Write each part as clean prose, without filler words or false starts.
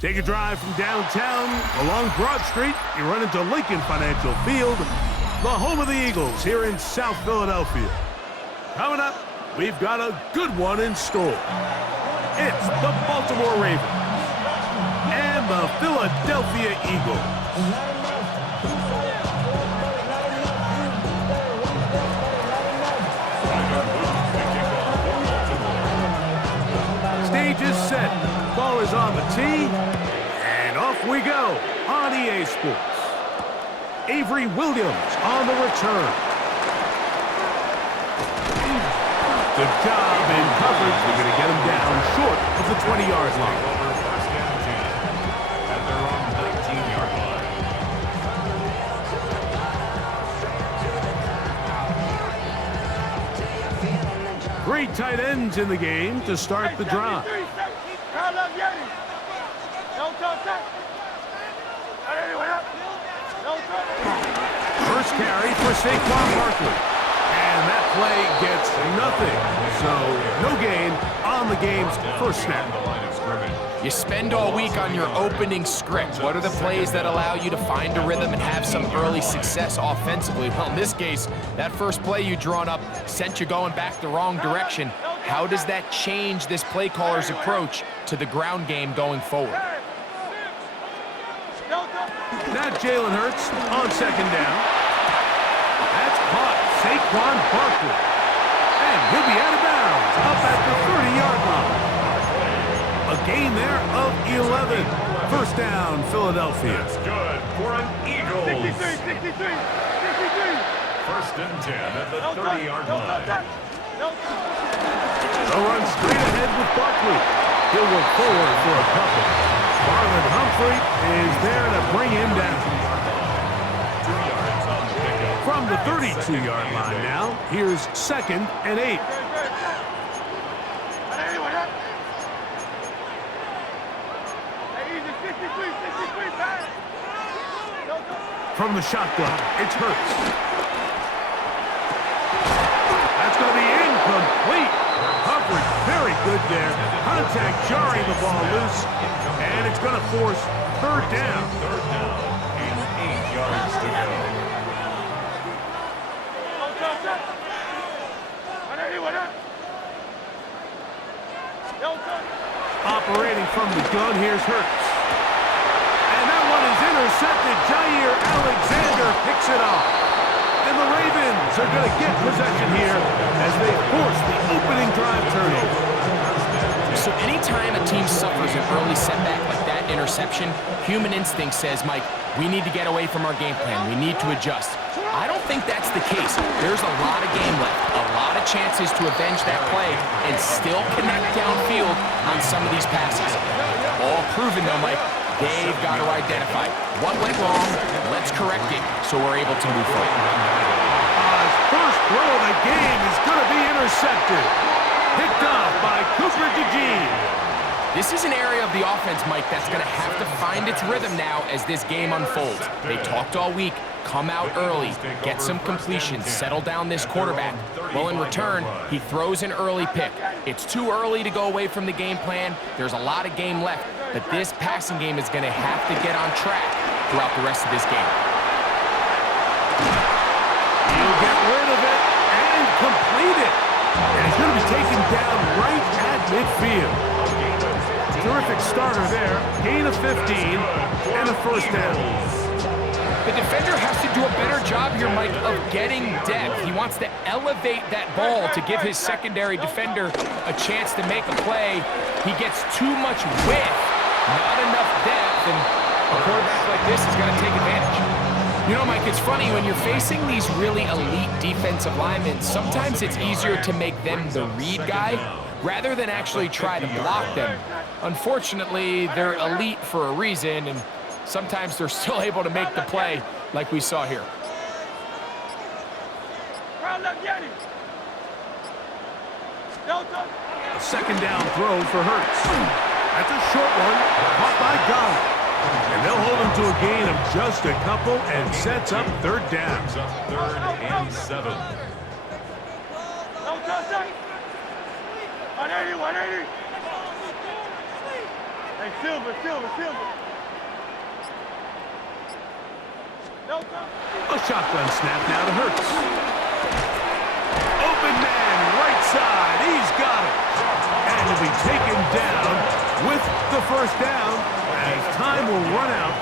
Take a drive from downtown along Broad Street. You run into Lincoln Financial Field, the home of the Eagles here in South Philadelphia. Coming up, we've got a good one in store. It's the Baltimore Ravens and the Philadelphia Eagles. Stage is set. Ball is on the tee. And off we go on EA Sports. Avery Williams on the return. Good job in coverage. We're going to get him down short of the 20-yard line. First down 10 at their own 19-yard line. Three tight ends in the game to start the drive. First carry for Saquon Barkley. And that play gets nothing. So no gain on the game's first snap. You spend all week on your opening script. What are the plays that allow you to find a rhythm and have some early success offensively? Well, in this case, that first play you drawn up sent you going back the wrong direction. How does that change this play caller's approach to the ground game going forward? Now Jalen Hurts on second down. That's caught. Saquon Barkley. And he'll be out of bounds up at the 30-yard line. A gain there of 11. First down, Philadelphia. That's good for an Eagles. 63. First and 10 at the 30-yard line. They'll run straight ahead with Barkley. He'll look forward for a couple. Marlon Humphrey is there to bring him down. From the 32-yard line now, here's 2nd and 8. From the shotgun, it's Hurts. That's going to be incomplete. Coverage very good there. Contact jarring the ball loose, and it's going to force third down. Third down and 8 yards to go. Operating from the gun, here's Hurts. And that one is intercepted. Jair Alexander picks it off. And the Ravens are going to get possession here as they force the opening drive turnover. So anytime a team suffers an early setback like that interception, human instinct says, Mike, we need to get away from our game plan. We need to adjust. I don't think that's the case. There's a lot of game left, a lot of chances to avenge that play and still connect downfield on some of these passes. All proven, though, Mike, they've got to identify what went wrong, let's correct it so we're able to move forward. His first throw of the game is going to be intercepted. Picked off by Cooper DeJean. This is an area of the offense, Mike, that's going to have to find its rhythm now as this game unfolds. They talked all week. Come out early, get some completions, settle down this quarterback. Well, in return, he throws an early pick. It's too early to go away from the game plan. There's a lot of game left, but this passing game is going to have to get on track throughout the rest of this game. He'll get rid of it and complete it. And he's going to be taken down right at midfield. Terrific starter there. Gain of 15 and a first down. The defender has to do a better job here, Mike, of getting depth. He wants to elevate that ball to give his secondary defender a chance to make a play. He gets too much width, not enough depth, and a quarterback like this is going to take advantage. You know, Mike, it's funny, when you're facing these really elite defensive linemen, sometimes it's easier to make them the read guy rather than actually try to block them. Unfortunately, they're elite for a reason, and sometimes they're still able to make the play like we saw here. A second down throw for Hurts. That's a short one, caught by God. And they'll hold him to a gain of just a couple and sets up third down. Third and 7. 180. Hey, Silver. A shotgun snap now to Hurts. Open man, right side. He's got it. And he'll be taken down with the first down as time will run out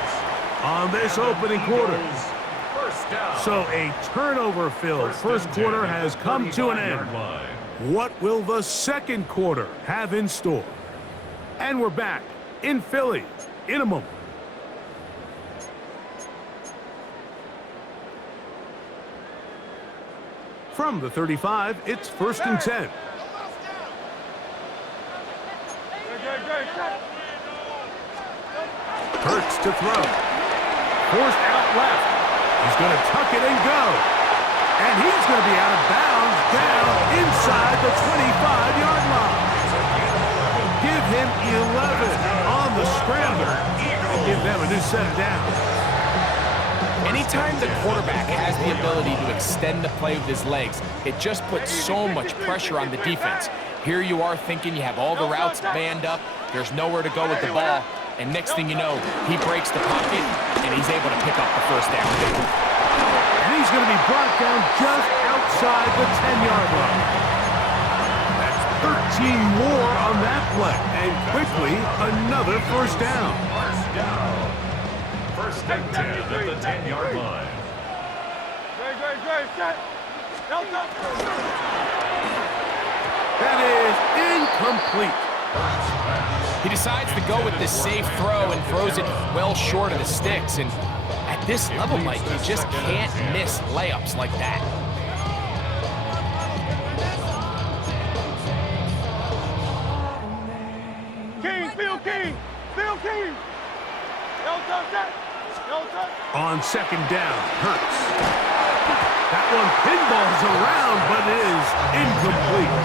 on this opening quarter. First down. So a turnover-filled first quarter has come to an end. What will the second quarter have in store? And we're back in Philly in a moment. From the 35, it's 1st and 10. Hurts to throw. Forced out left. He's going to tuck it and go. And he's going to be out of bounds down inside the 25-yard line. Give him 11 on the scramble and give them a new set of downs. Anytime the quarterback has the ability to extend the play with his legs, it just puts so much pressure on the defense. Here you are thinking you have all the routes banned up, there's nowhere to go with the ball, and next thing you know, he breaks the pocket, and he's able to pick up the first down. And he's going to be brought down just outside the 10-yard line. That's 13 more on that play, and quickly another first down. First down. First and 10 at the 10-yard line. Great, set. That is incomplete. He decides to go with the safe throw and throws it well short of the sticks. And at this level, Mike, you just can't miss layups like that. Phil King. On second down, Hurts. That one pinballs around, but it is incomplete.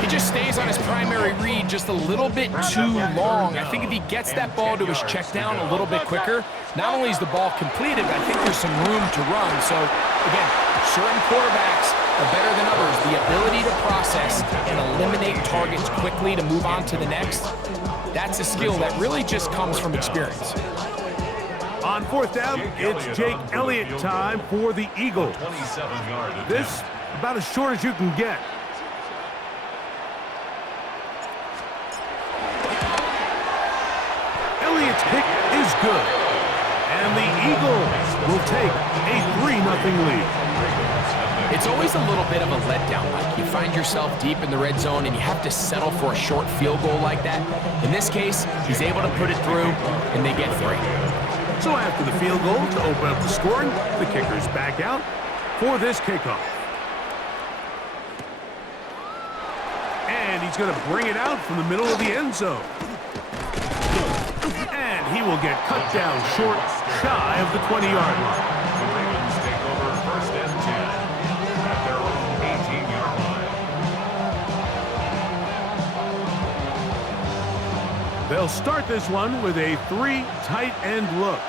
He just stays on his primary read just a little bit too long. I think if he gets that ball to his check down a little bit quicker, not only is the ball completed, but I think there's some room to run. So, again, certain quarterbacks are better than others. The ability to process and eliminate targets quickly to move on to the next, that's a skill that really just comes from experience. On fourth down, it's Jake Elliott time for the Eagles. 27-yard attempt. This about as short as you can get. Elliott's kick is good. And the Eagles will take a 3-0 lead. It's always a little bit of a letdown, Mike. You find yourself deep in the red zone and you have to settle for a short field goal like that. In this case, he's able to put it through and they get 3. So after the field goal to open up the scoring, the kicker's back out for this kickoff. And he's going to bring it out from the middle of the end zone. And he will get cut down short, shy of the 20-yard line. The Ravens take over first and 10 at their own 18-yard line. They'll start this one with a 3 tight end look.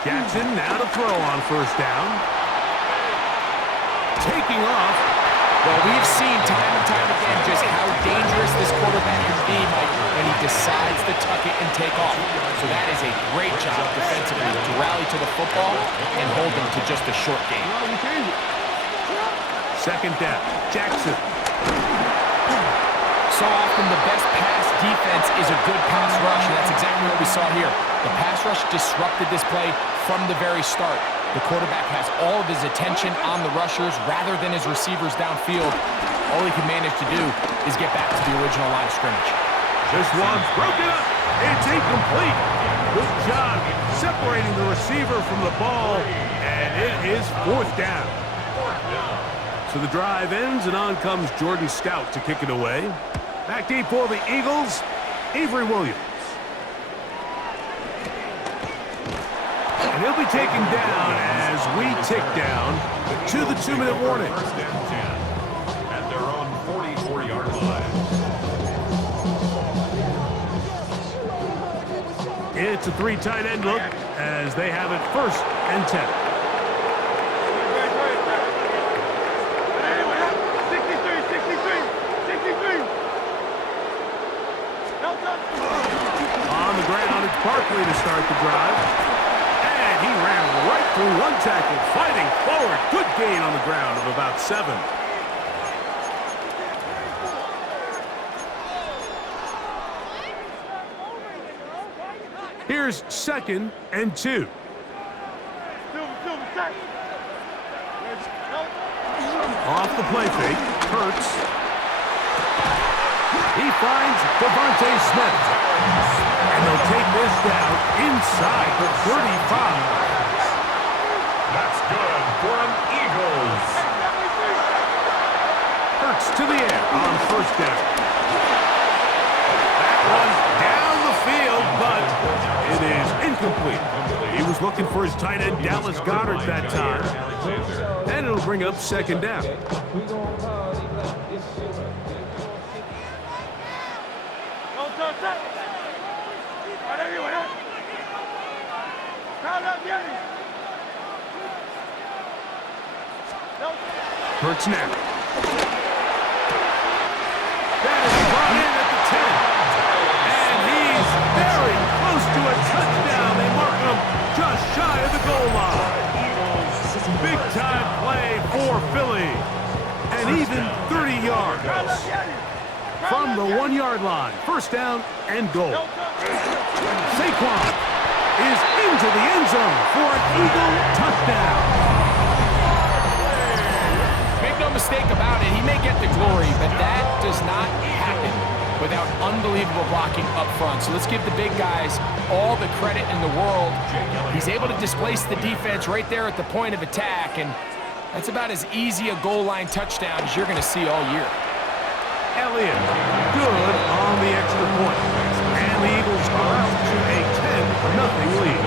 Jackson now to throw on first down. Taking off. Well, we've seen time and time again just how dangerous this quarterback can be, Mike, when he decides to tuck it and take off. So that is a great job defensively to rally to the football and hold him to just a short game. Second down, Jackson. So often the best pass defense is a good pass rush, and that's exactly what we saw here. The pass rush disrupted this play from the very start. The quarterback has all of his attention on the rushers rather than his receivers downfield. All he can manage to do is get back to the original line of scrimmage. This one's broken up. It's incomplete. Good job separating the receiver from the ball, and it is fourth down. So the drive ends, and on comes Jordan Stout to kick it away. Back deep for the Eagles, Avery Williams. And he'll be taken down as we tick down to the 2-minute warning. First and 10 at their own 44-yard line. It's a 3 tight end look as they have it 1st and 10. quickly to start the drive. And he ran right through one tackle, fighting forward. Good gain on the ground of about 7. Here's 2nd and 2. Off the play fake, Hurts. He finds Devontae Smith. And they'll take this down inside the 35. That's good for an Eagles. Hurts to the air on 1st down. That one's down the field, but it is incomplete. He was looking for his tight end, Dallas Goedert, that time. And it'll bring up 2nd down. Hurts now. That is brought in at the 10. And he's very close to a touchdown. They mark him just shy of the goal line. Big-time play for Philly. And even 30 yards. From the 1-yard line. 1st down and goal. Saquon is into the end zone for an Eagle touchdown. Make no mistake about it, he may get the glory, but that does not happen without unbelievable blocking up front. So let's give the big guys all the credit in the world. He's able to displace the defense right there at the point of attack, and that's about as easy a goal line touchdown as you're going to see all year. Elliott, good on the extra point. And the Eagles are out to a 10-0 lead.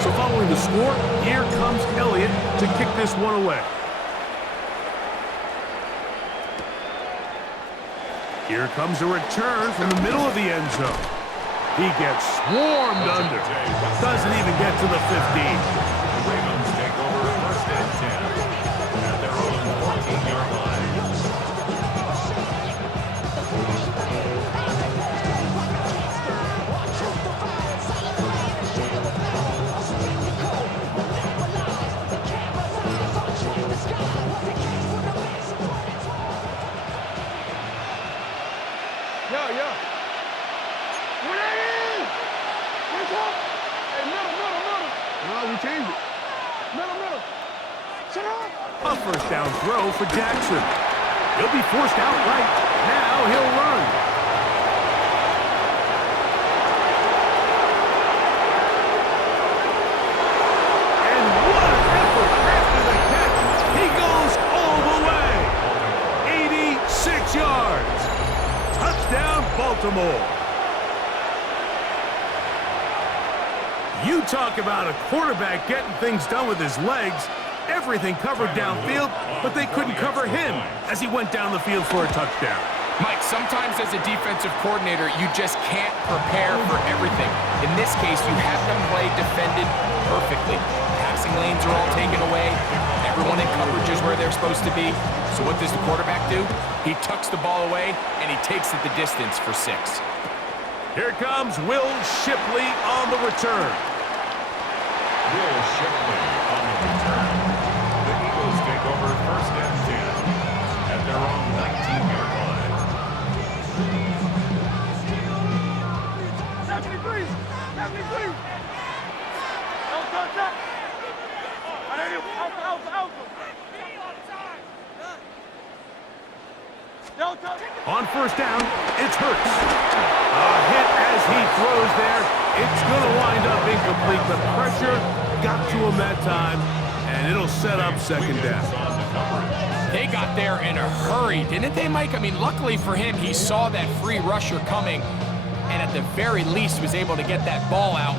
So following the score, here comes Elliott to kick this one away. Here comes a return from the middle of the end zone. He gets swarmed under. Doesn't even get to the 15. Ravens take over 1st and 10 at their own 14-yard line. A 1st down throw for Jackson. He'll be forced outright. Now he'll run. And what an effort after the catch. He goes all the way. 86 yards. Touchdown, Baltimore. You talk about a quarterback getting things done with his legs. Everything covered downfield, but they couldn't cover him as he went down the field for a touchdown. Mike, sometimes as a defensive coordinator, you just can't prepare for everything. In this case, you have them play defended perfectly. Passing lanes are all taken away. Everyone in coverage is where they're supposed to be. So what does the quarterback do? He tucks the ball away, and he takes it the distance for 6. Here comes Will Shipley on the return. Will Shipley on the return. The Eagles take over 1st and 10 at their own 19-yard line. 73! 73! Don't touch that! On 1st down, it's Hurts. A hit as he throws there. It's going to wind up incomplete. The pressure got to him that time, and it'll set up 2nd down. They got there in a hurry, didn't they, Mike? I mean, luckily for him, he saw that free rusher coming, and at the very least was able to get that ball out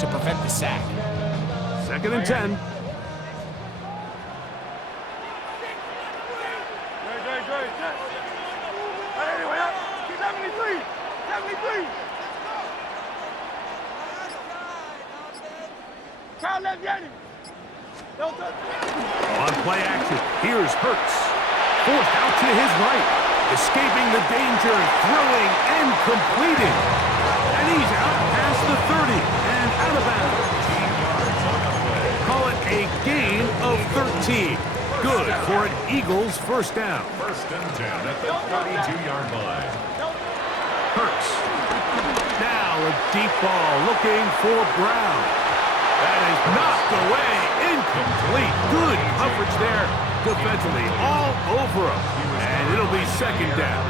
to prevent the sack. 2nd and 10. On play action, here's Hurts. Forced out to his right. Escaping the danger, throwing and completing. And he's out past the 30 and out of bounds. Call it a gain of 13. Good for an Eagles first down. First and 10 at the 32-yard line. Hurts. Now a deep ball looking for Brown. That is knocked away. Incomplete. Good coverage there defensively. All over him. And it'll be second down.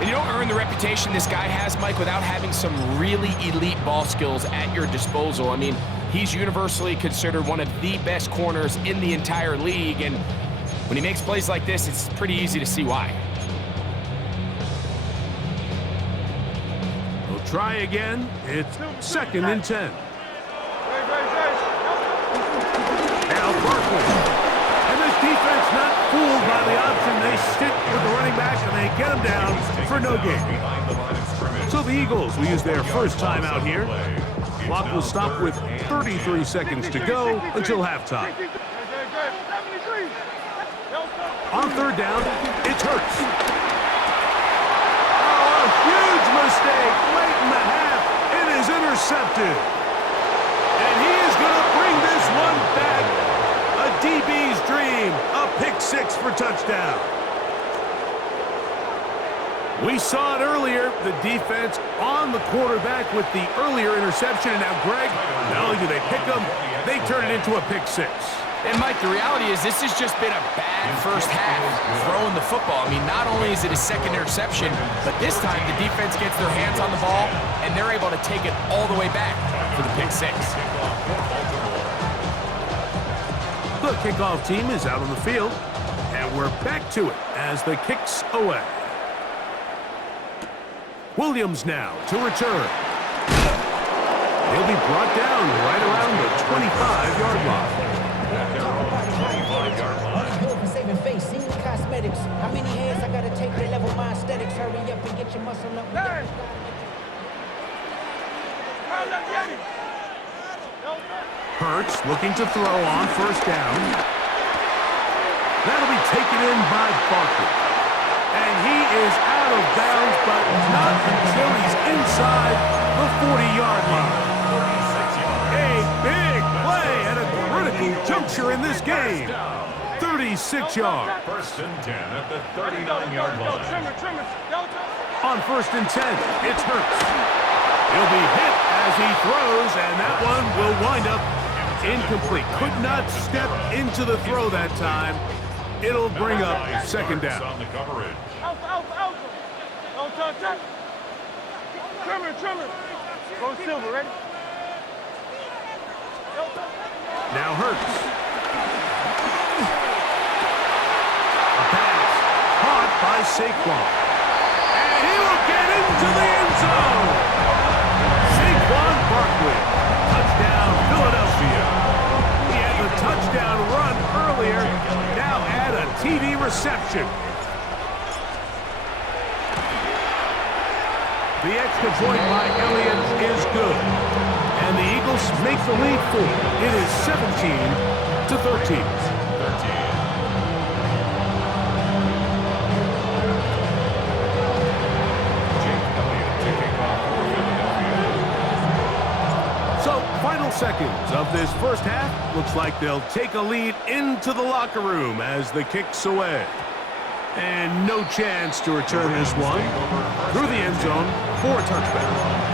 And you don't earn the reputation this guy has, Mike, without having some really elite ball skills at your disposal. I mean, he's universally considered one of the best corners in the entire league. And when he makes plays like this, it's pretty easy to see why. We'll try again. It's second and 10. Now Barkley. And this defense not fooled by the option. They stick with the running back and they get him down for no gain. So the Eagles will use their first time out here. Clock will stop with 33 seconds to go until halftime. On third down, it's Hurts. Oh, a huge mistake late in the half. It is intercepted. And he is going to bring this one back. A DB's dream. A pick six for touchdown. We saw it earlier, the defense on the quarterback with the earlier interception. And now, Greg, not only do they pick him, they turn it into a pick six. And, Mike, the reality is this has just been a bad first half throwing the football. I mean, not only is it a second interception, but this time the defense gets their hands on the ball, and they're able to take it all the way back for the pick six. The kickoff team is out on the field, and we're back to it as the kick's away. Williams now to return. He'll be brought down right around the 25-yard line. Saving face, senior cosmetics. How many hands I gotta take to level my aesthetics? Hurry up and get your muscle up. Hurts looking to throw on first down. That'll be taken in by Barkley. And he is out of bounds, but not until he's inside the 40-yard line. A big play at a critical juncture in this game. 36 yards. First and 10 at the 39-yard line. On first and 10, it's Hurts. He'll be hit as he throws, and that one will wind up incomplete. Could not step into the throw that time. It'll bring up second down. On the coverage. Trimmer. Go Silver, ready? Now Hurts. A pass caught by Saquon. And he will get into the end zone. Saquon Barkley. Touchdown, Philadelphia. He had the touchdown run earlier. Now add a TD reception. The extra point by Elliott is good. And the Eagles make the lead 4. It is 17-13. So, final seconds of this first half. Looks like they'll take a lead into the locker room as the kick's away. And no chance to return this one through the end zone for a touchback.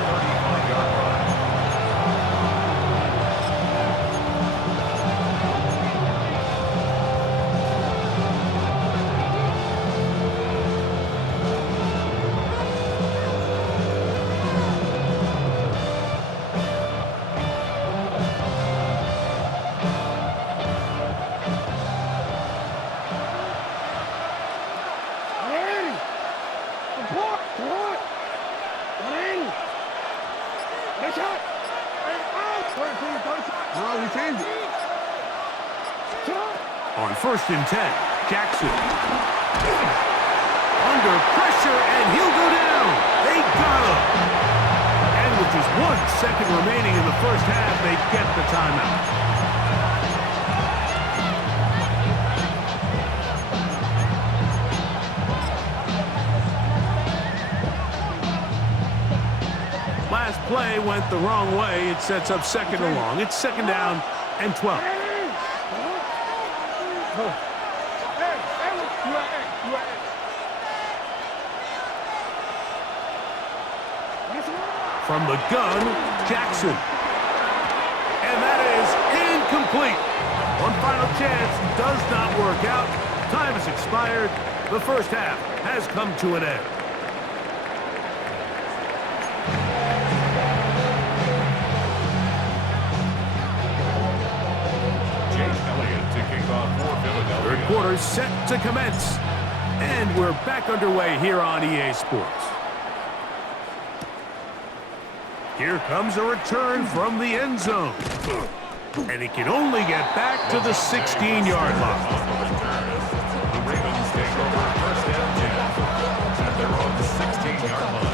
On first and 10, Jackson. Under pressure, and he'll go down. They got him. And with just 1 second remaining in the first half, they get the timeout. went the wrong way. It sets up second and long. It's second down and 12. From the gun, Jackson. And that is incomplete. One final chance does not work out. Time has expired. The first half has come to an end. Third quarter set to commence. And we're back underway here on EA Sports. Here comes a return from the end zone. And he can only get back to the 16-yard line. The Ravens take over first and 10 at their own 16-yard line.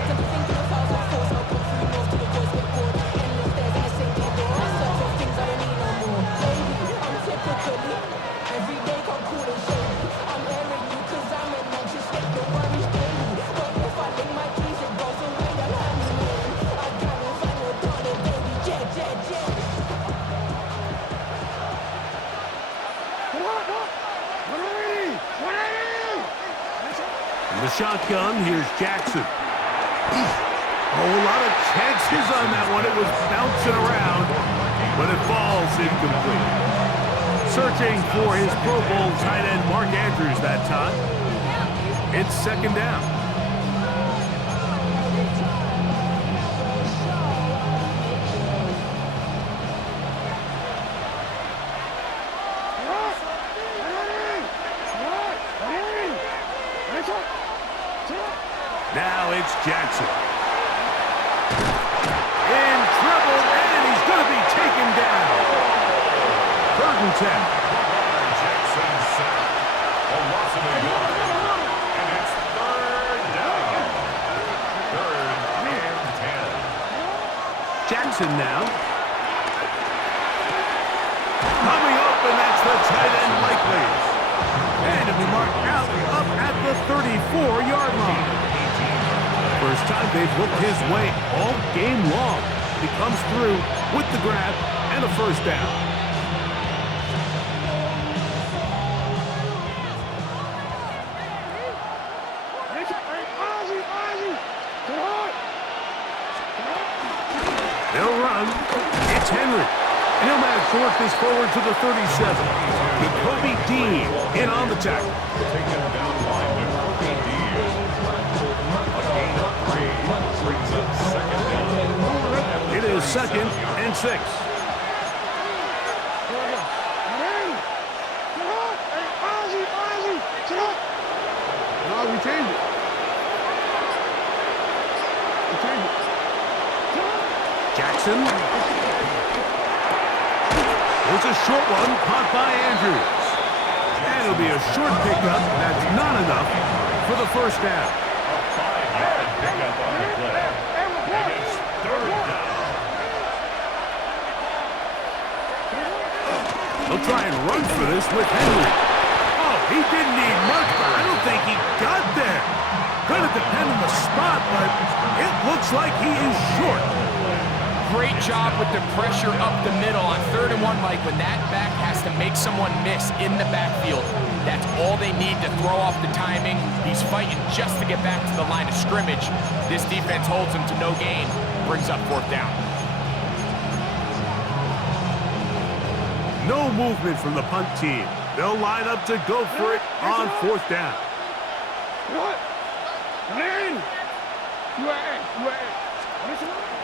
The shotgun, here's Jackson. A whole lot of chances on that one. It was bouncing around, but it falls incomplete. Searching for his Pro Bowl tight end Mark Andrews that time. It's second down. Now it's Jackson. In trouble, and he's going to be taken down. Third and 10. Jackson sacked. A loss of a yard. And it's third down. Third and 10. Jackson now. Coming up, and that's the tight end likely. And it'll be marked out up at the 34-yard line. First time they've looked his way all game long. He comes through with the grab and a first down. They'll run. It's Henry. And he'll manage to work this forward to the 37. Jacoby Dean in on the tackle. Taken down line with Jacoby Dean. A gain of 3 brings up second down. It is second and 6. No, we changed it. Jackson. There's a short one caught by Andrews. And it'll be a short pickup. That's not enough for the first down. A 5-yard pickup on the play. And it's third down. They'll try and run for this with Henry. Oh, he didn't need much, but I don't think he got there. Gonna depend on the spot, but it looks like he is short. Great job with the pressure up the middle on 3rd and 1, Mike. When that back has to make someone miss in the backfield, that's all they need to throw off the timing. He's fighting just to get back to the line of scrimmage. This defense holds him to no gain, brings up 4th down. No movement from the punt team. They'll line up to go for it on 4th down. What?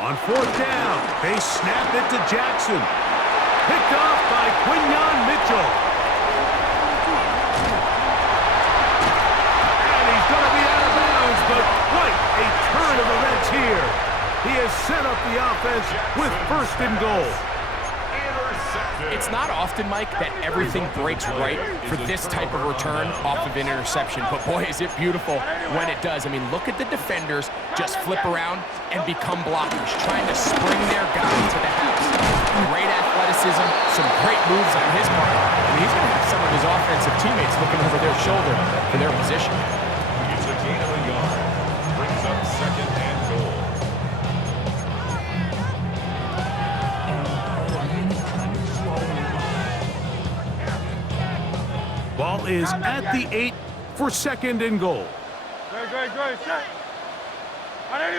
On 4th down, they snap it to Jackson. Picked off by Quinyon Mitchell. And he's going to be out of bounds, but what a turn of events here. He has set up the offense with 1st and goal. It's not often, Mike, that everything breaks right for this type of return off of an interception. But boy, is it beautiful when it does. I mean, look at the defenders just flip around and become blockers, trying to spring their guy to the house. Great athleticism, some great moves on his part. I mean, he's going to have some of his offensive teammates looking over their shoulder for their position. It's a gain of a yard. Brings up second and goal. ball is at the 8 for 2nd and goal. Great. Set. Ready.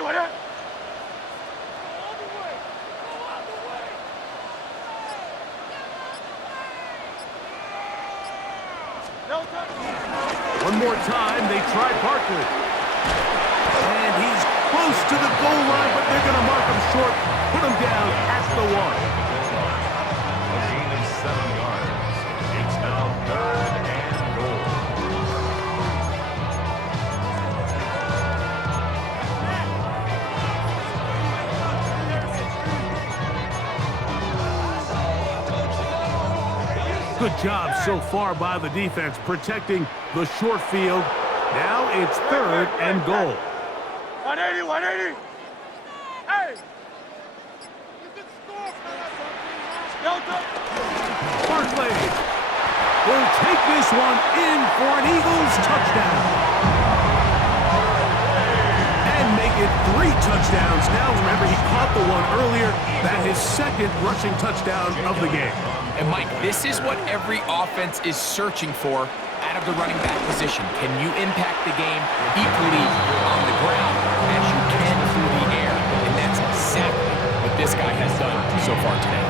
One more time, they try Barkley. And he's close to the goal line, but they're going to mark him short, put him down at the 1. A gain of 7 yards. It's now 3rd and goal. Good job so far by the defense protecting the short field. Now it's 3rd and goal. 180. Hey! Barkley will take this one in for an Eagles touchdown. And make it 3 touchdowns. Now remember, he caught the one earlier. That is 2nd rushing touchdown of the game. And Mike, this is what every offense is searching for out of the running back position. Can you impact the game equally on the ground as you can through the air? And that's exactly what this guy has done so far today.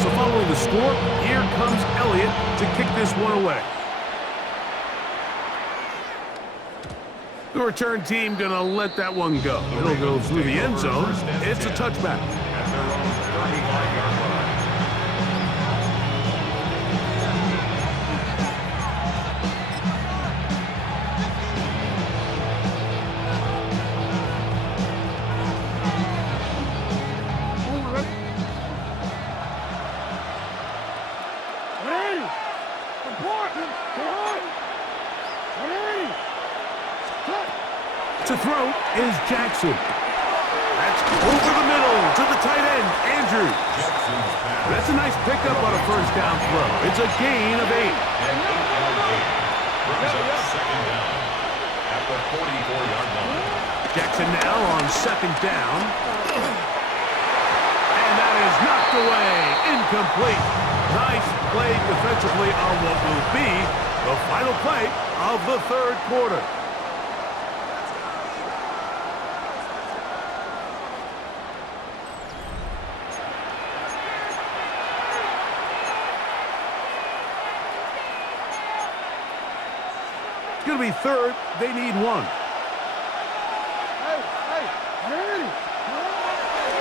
So following the score, here comes Elliott to kick this one away. The return team gonna let that one go. It'll go through the end zone. It's a touchback. At their own 35-yard line. To throw is Jackson. That's over the middle to the tight end, Andrew. That's a nice pickup on a first down throw. It's a gain of 8. Brings up 2nd down at the 44-yard line. Jackson now on 2nd down. And that is knocked away. Incomplete. Nice play defensively on what will be the final play of the 3rd quarter. It's going to be 3rd. They need 1.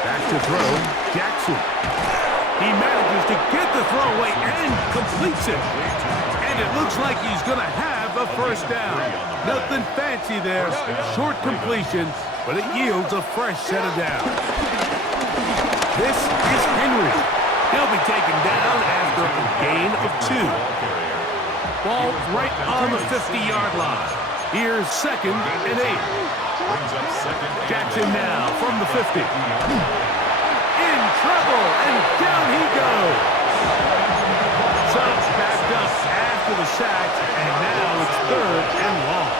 Back to throw, Jackson. He manages to get the throw away and completes it. And it looks like he's going to have a first down. Nothing fancy there. Short completion, but it yields a fresh set of downs. This is Henry. He'll be taken down after a gain of 2. Ball right on the 50-yard line. Here's 2nd and 8. Jackson now from the 50. In trouble, and down he goes. Subs backed up after the sack, and now it's 3rd and long.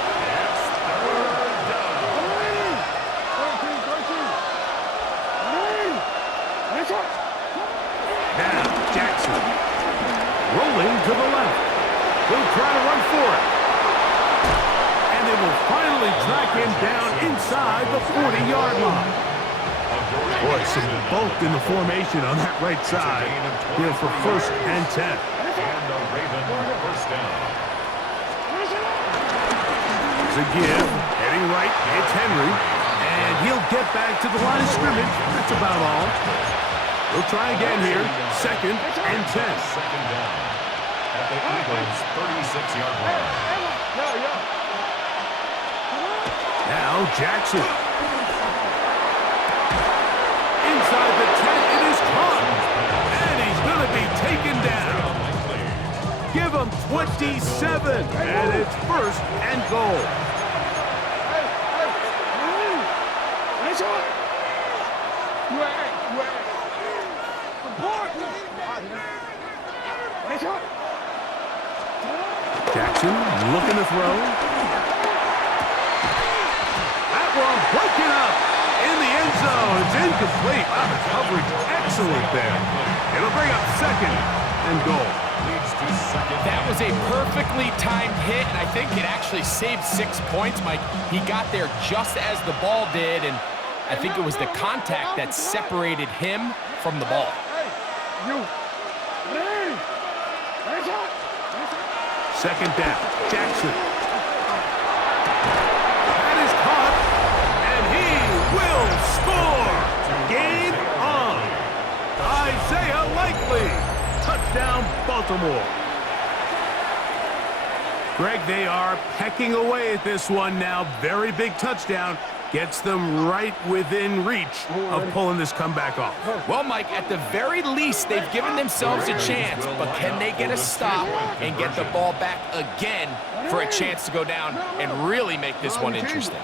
Now Jackson rolling to the left. He'll try to run for it. And they will finally track him down inside the 40-yard line. Boy, some bulk in the formation on that right side here for 1st and 10. And the Raven first down. There's a give. Heading right, it's Henry. And he'll get back to the line of scrimmage. That's about all. He'll try again here. 2nd and 10. 2nd down at the Eagles' 36-yard line. Now Jackson. Inside the 10, it is caught. And he's going to be taken down. Give him 27, and it's 1st and goal. Jackson looking to throw. That one broken up in the end zone. it's incomplete. Wow, the coverage excellent there. It'll bring up second and goal. Leads to second. That was a perfectly timed hit, and I think it actually saved 6 points, Mike. He got there just as the ball did, and I think it was the contact that separated him from the ball. Second down, Jackson. That is caught, and he will score. Game on. Isaiah Likely. Touchdown, Baltimore. Greg, they are pecking away at this one now. Very big touchdown. Gets them right within reach of pulling this comeback off. Well, Mike, at the very least, they've given themselves a chance, but can they get a stop and get the ball back again for a chance to go down and really make this one interesting?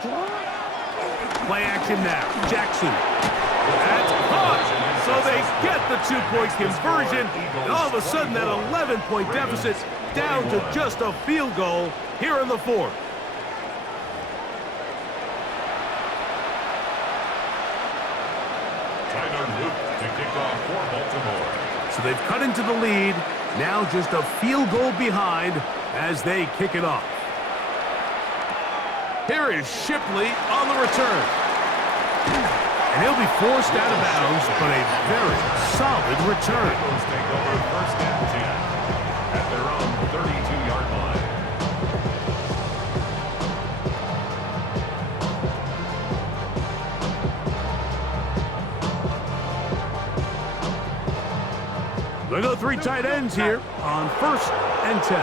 Play action now. Jackson. That's caught. So they get the 2-point conversion. And all of a sudden, that 11-point deficit down to just a field goal here in the fourth. To kick off for Baltimore. So they've cut into the lead. Now just a field goal behind as they kick it off. Here is Shipley on the return. And he'll be forced out of bounds, but a very solid return. Eagles take over first and 10 at their own 32-yard line. They go 3 tight ends here on first and 10.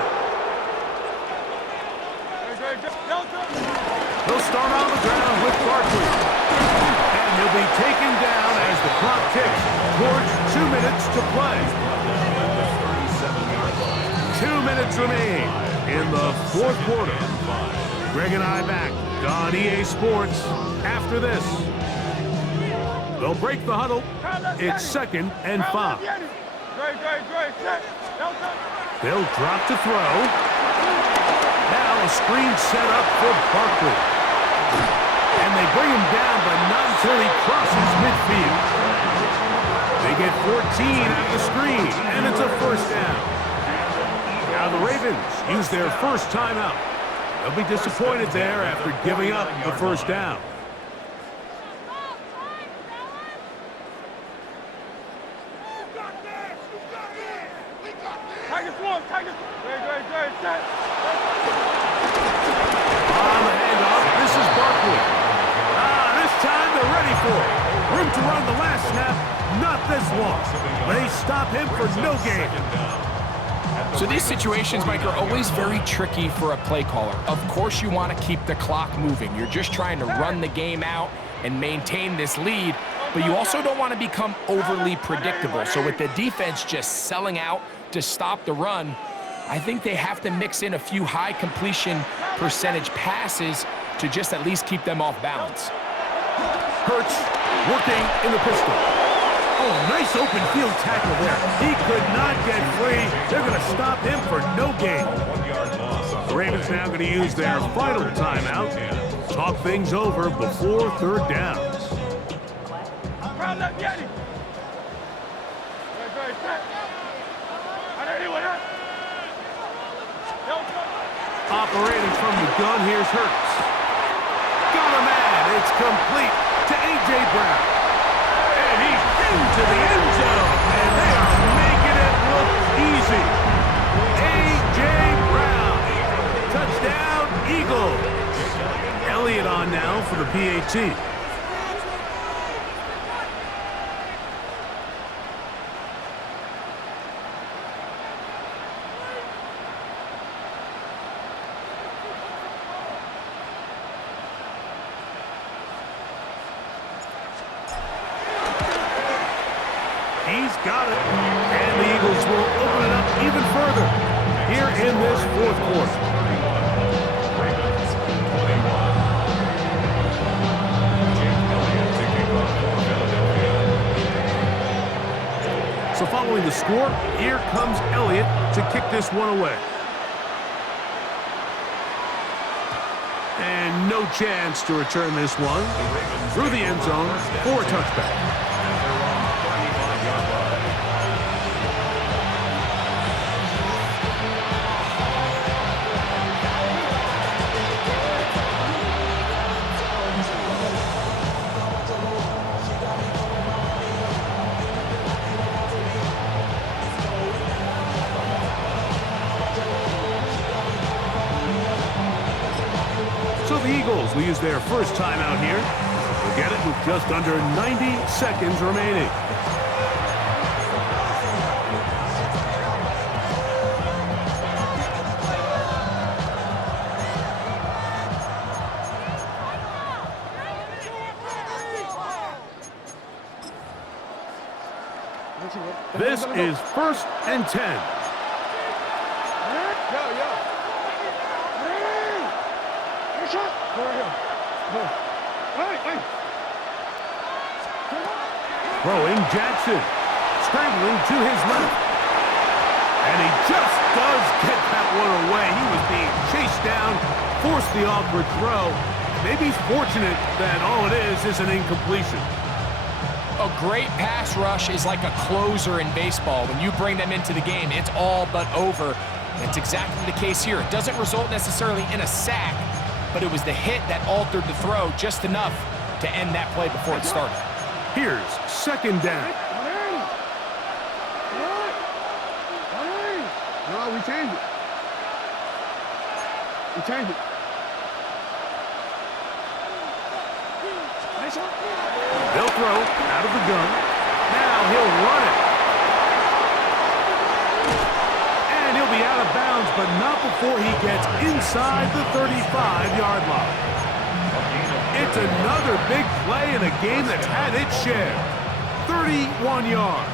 He'll start on the ground with Barkley. And he'll be taken down as the clock ticks towards 2 minutes to play. 2 minutes remain in the fourth quarter. Greg and I back on EA Sports after this. They'll break the huddle. It's 2nd and 5. They'll drop to throw. Now a screen set up for Barkley. And they bring him down, but not until he crosses midfield. They get 14 out of the screen, and it's a first down. Now the Ravens use their first timeout. They'll be disappointed there after giving up the first down. On the handoff, this is Barkley. This time they're ready for it. Room to run the last snap, not this one. They stop him for no gain. So these situations, Mike, are always very tricky for a play caller. Of course you want to keep the clock moving. You're just trying to run the game out and maintain this lead, but you also don't want to become overly predictable. So with the defense just selling out to stop the run, I think they have to mix in a few high completion percentage passes to just at least keep them off balance. Hurts working in the pistol. Oh, nice open field tackle there. He could not get free. They're going to stop him for no gain. The Ravens now going to use their final timeout. Talk things over before third down. Operating from the gun, here's Hurts. Got a man. It's complete to A.J. Brown. And he's into the end zone. And they are making it look easy. A.J. Brown. Touchdown, Eagles. Elliott on now for the PAT. He's got it. And the Eagles will open it up even further here in this fourth quarter. So following the score, here comes Elliott to kick this one away. And And no chance to return this one. Through the end zone for a touchback. At their own 35-yard line. So the Eagles will use their first timeout here. They'll get it with just under 90 seconds remaining. This is 1st and 10. Throwing Jackson, scrambling to his left. And he just does get that one away. He was being chased down, forced the awkward throw. Maybe he's fortunate that all it is an incompletion. A great pass rush is like a closer in baseball. When you bring them into the game, it's all but over. That's exactly the case here. It doesn't result necessarily in a sack, but it was the hit that altered the throw just enough to end that play before it started. Here's 2nd down. No, we changed it. We changed it. They'll throw out of the gun. Now he'll run it. And he'll be out of bounds, but not before he gets inside the 35-yard line. It's another big play in a game that's had its share. 31 yards.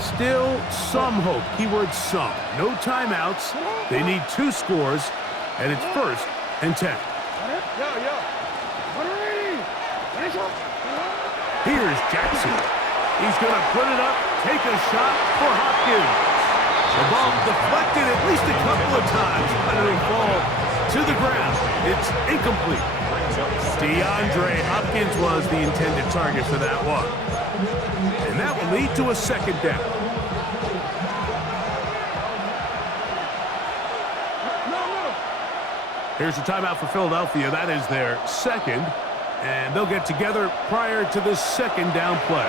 Still some hope. Keyword some. No timeouts. They need 2 scores, and it's 1st and 10. Here's Jackson. He's going to put it up, take a shot for Hopkins. The ball deflected at least a couple of times, but it'll fall to the ground. It's incomplete. DeAndre Hopkins was the intended target for that one. And that will lead to a 2nd down. Here's a timeout for Philadelphia. That is their 2nd. And they'll get together prior to the 2nd down play.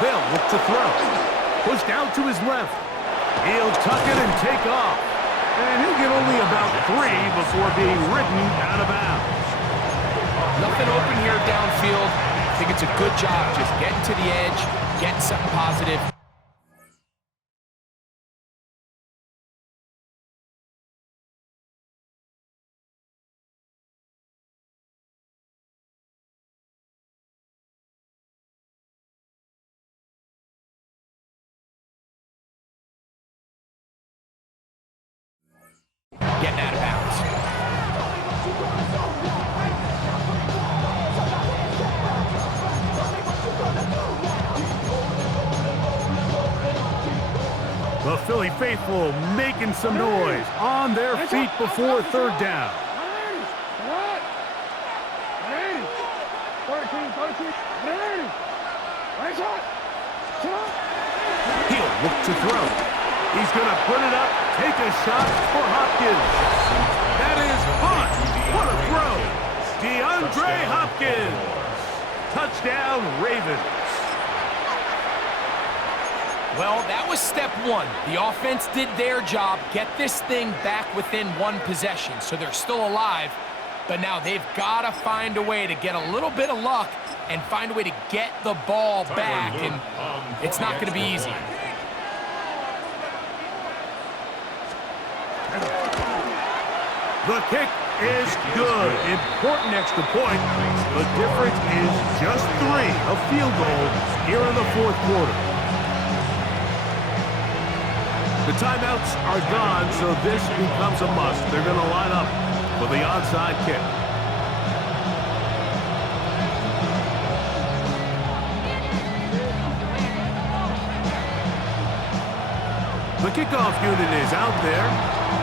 They'll look to throw. Pushed out to his left. He'll tuck it and take off. And he'll get only about 3 before being ridden out of bounds. Nothing open here downfield. I think it's a good job just getting to the edge, getting something positive. Getting out of bounds. The Philly faithful making some noise on their feet before 3rd down. He'll look to throw. He's going to put it up, take a shot for Hopkins. That is hot. What a throw. DeAndre Hopkins. Touchdown, Ravens. Well, that was step 1. The offense did their job, get this thing back within 1 possession, so they're still alive. But now they've got to find a way to get a little bit of luck and find a way to get the ball back, and it's not going to be easy. The kick is good. Important extra point. The difference is just 3, a field goal here in the 4th quarter. The timeouts are gone, so this becomes a must. They're going to line up for the onside kick. The kickoff unit is out there,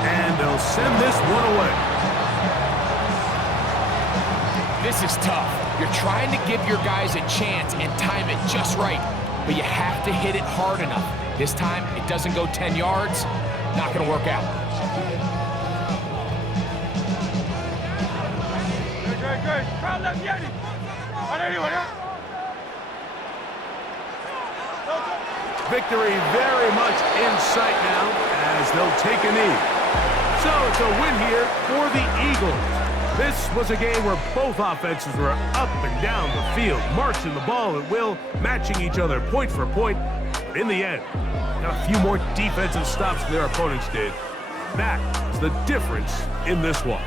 and they'll send this one away. This is tough. You're trying to give your guys a chance and time it just right, but you have to hit it hard enough. This time, it doesn't go 10 yards. Not going to work out. Good. Crowd left, Yeti. 180, 180. Victory very much in sight now as they'll take a knee. So it's a win here for the Eagles. This was a game where both offenses were up and down the field, marching the ball at will, matching each other point for point. But in the end, got a few more defensive stops than their opponents did. That is the difference in this one.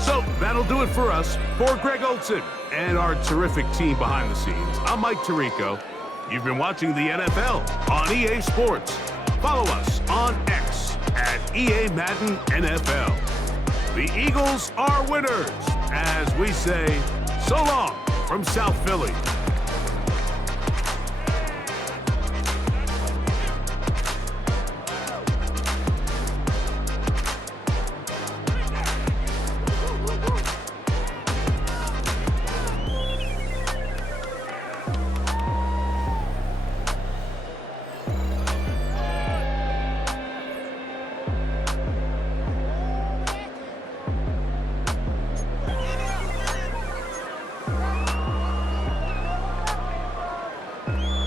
So that'll do it for us. For Greg Olson and our terrific team behind the scenes, I'm Mike Tirico. You've been watching the NFL on EA Sports. Follow us on X at EA Madden NFL. The Eagles are winners, as we say so long from South Philly.